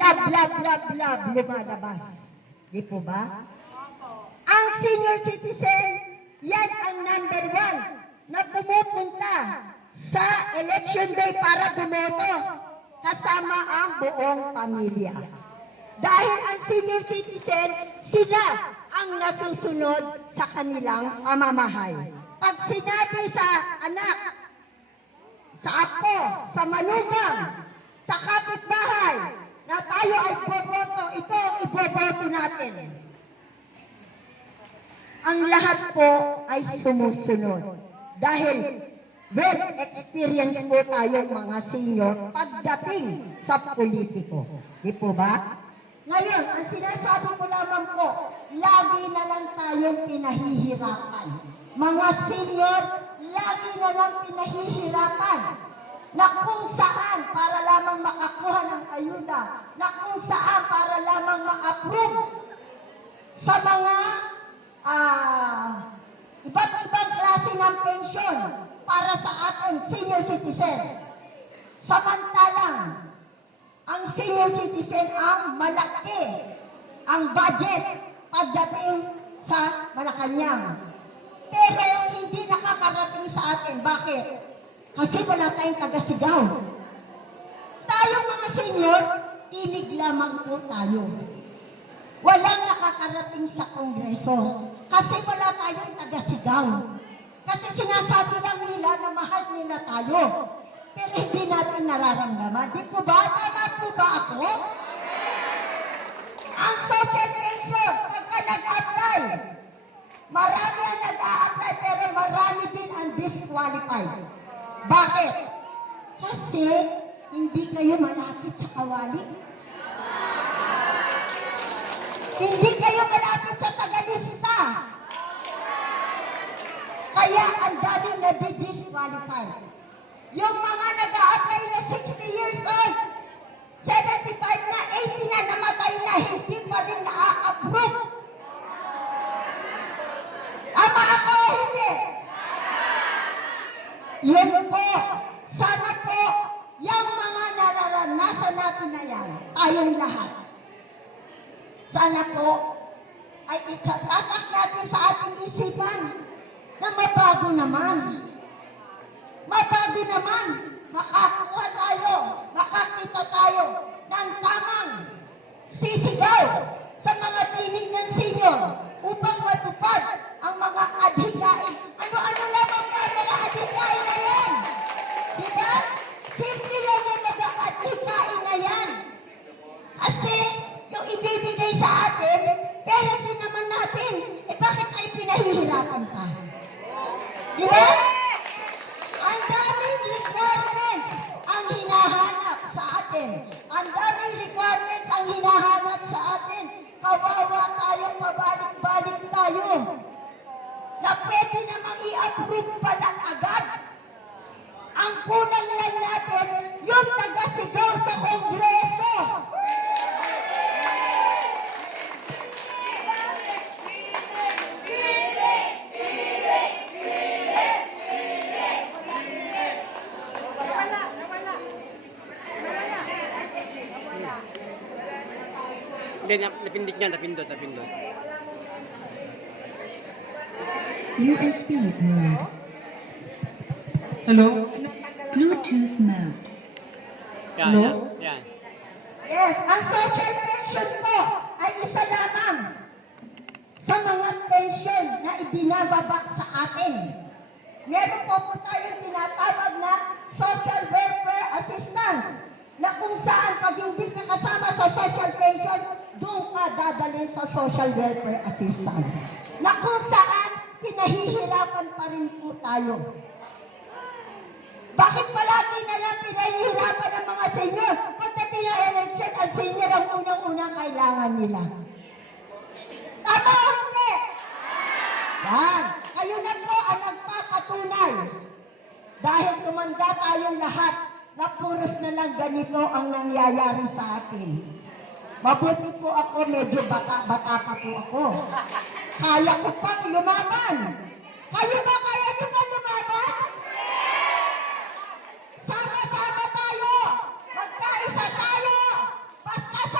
love, love, love, love lumalabas. Di po ba? Ang senior citizen, yan ang number 1 na pumupunta sa election day para bumoto kasama ang buong pamilya. Dahil ang senior citizen, sila ang nasusunod sa kanilang pamamahay. Pag sinabi sa anak, sa ako, sa manugang, sa kapitbahay, na tayo ay boboto, ito ang iboboto natin. Ang lahat po ay sumusunod. Dahil well-experienced po tayong mga senior pagdating sa politiko. Di po ba? Ngayon, ang sinasabi ko lamang po, lagi na lang tayong pinahihirapan. Mga senior, lagi na lang pinahihirapan na kung saan para lamang makakuha ng ayuda, na kung saan para lamang ma-approve sa mga iba't ibang klase ng pensyon para sa ating senior citizen. Samantalang, ang senior citizen ang malaki ang budget pagdating sa Malacanang. Pero hindi nakakarating sa atin. Bakit? Kasi wala tayong taga-sigaw. Tayong mga senior, tinig lamang po tayo. Walang nakakarating sa Kongreso. Kasi wala tayong taga-sigaw. Kasi sinasabi lang nila na mahal nila tayo. Pero hindi natin nararamdaman. Di po ba? Tama po ba ako? Ang social pension, pagka nag-apply, marami ang nag-a-apply pero marami din ang disqualified. Bakit? Kasi hindi kayo malapit sa kawali. Hindi kayo malapit sa tagalista. Kaya ang daming nadi-disqualified. Yung mga nag-a-apply na 60 years old, 75 na, 80 na, namatay na, hindi pa rin na-approve. Ama ako, hindi. Yun po, sana po, yung mga nararanasan natin na yan, tayong lahat. Sana po, ay itatatak natin sa ating isipan na mabago naman. Mabago naman, makakuha tayo, makakita tayo ng tamang sisigaw sa mga tinig ng senior upang matupad ang mga adhikain. Ano-ano lamang na mga adhikain na yan? Diba? Simple lang ang mga adhikain na yan. Kasi yung ibibigay sa atin, kaya din naman natin, bakit tayo pinahihirapan pa? Diba? Ang daming requirements ang hinahanap sa atin. Ang daming requirements ang hinahanap sa atin. Kawawa tayo, pabalik-balik tayo. Na pwede namang i-approve pa lang agad. Ang kulang lang natin, yung taga-sigaw sa Kongreso. Hindi, napindot niya, napindot. USB mode. Hello? Bluetooth mode. Yan. Yes, ang social pension po ay isa lamang sa mga pension na ibinababa sa atin. Meron po tayong tinatawag na social welfare assistance na kung saan pag hindi ka kasama sa social pension, doon ka dadalhin sa social welfare assistance. Na kung saan pinahihirapan pa rin po tayo. Bakit palagi na lang pinahihirapan ng mga senior? Pagdating ng election, ang senior ang unang-unang kailangan nila. Tama o hindi? Yan. Kayo na po ang nagpapatunay. Dahil tumanda tayong lahat na puros na lang ganito ang nangyayari sa atin. Mabuti po ako, medyo bata pa po ako. Kaya ko pang lumaban. Kayo ba kaya nyo pa lumaban? Sama-sama tayo! Magkaisa tayo! Basta sa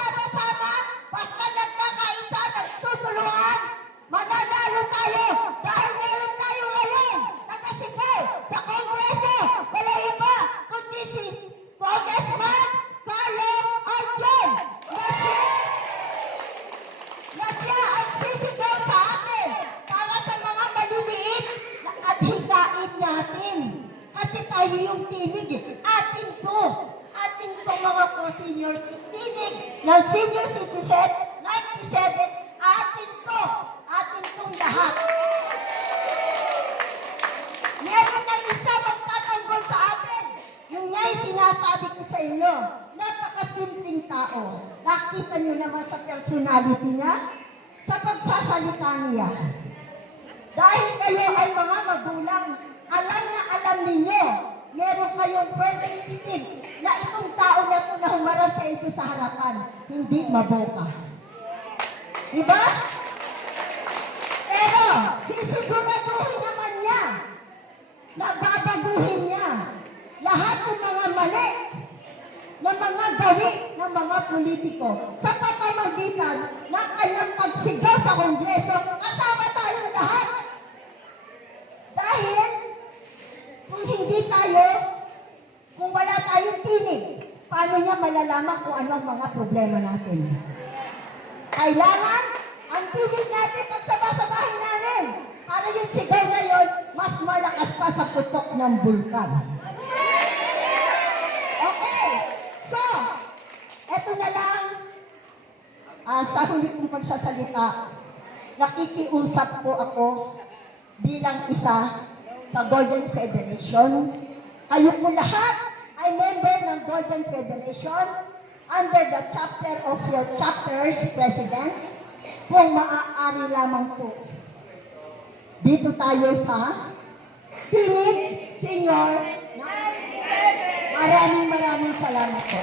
kayo yung tinig eh. Atin to. Atin to mga co-senior. Tinig ng senior citizen, 97, atin to. Atin tong lahat. Meron na isa magtatanggol sa atin. Yung nga'y sinasabi ko sa inyo, napakasimpleng tao. Nakita nyo naman sa personality niya, sa pagsasalita niya. Dahil kayo ay mga magulang, alam na alam ninyo, meron kayong first instinct na itong tao na ito na humarap sa inyo sa harapan, hindi maboka. Diba? Pero, sisiguraduhin naman niya, nababaguhin niya lahat ng mga mali ng mga gawi ng mga politiko sa pamamagitan ng kanyang pagsigaw sa Kongreso, kasama tayong lahat. Dahil, kung hindi tayo, kung wala tayong tinig, paano niya malalaman kung ano ang mga problema natin? Kailangan, ang tinig natin pagsama-samahin natin para yung sigaw na yun, mas malakas pa sa putok ng bulkan. Okay, so, eto na lang, sa huli kong pagsasalita, nakikiusap po ako bilang isa sa Golden Federation. Kayo po lahat ay member ng Golden Federation under the chapter of your chapter's president. Kung maaari lamang po, dito tayo sa Tinig Senior 97. Maraming salamat po.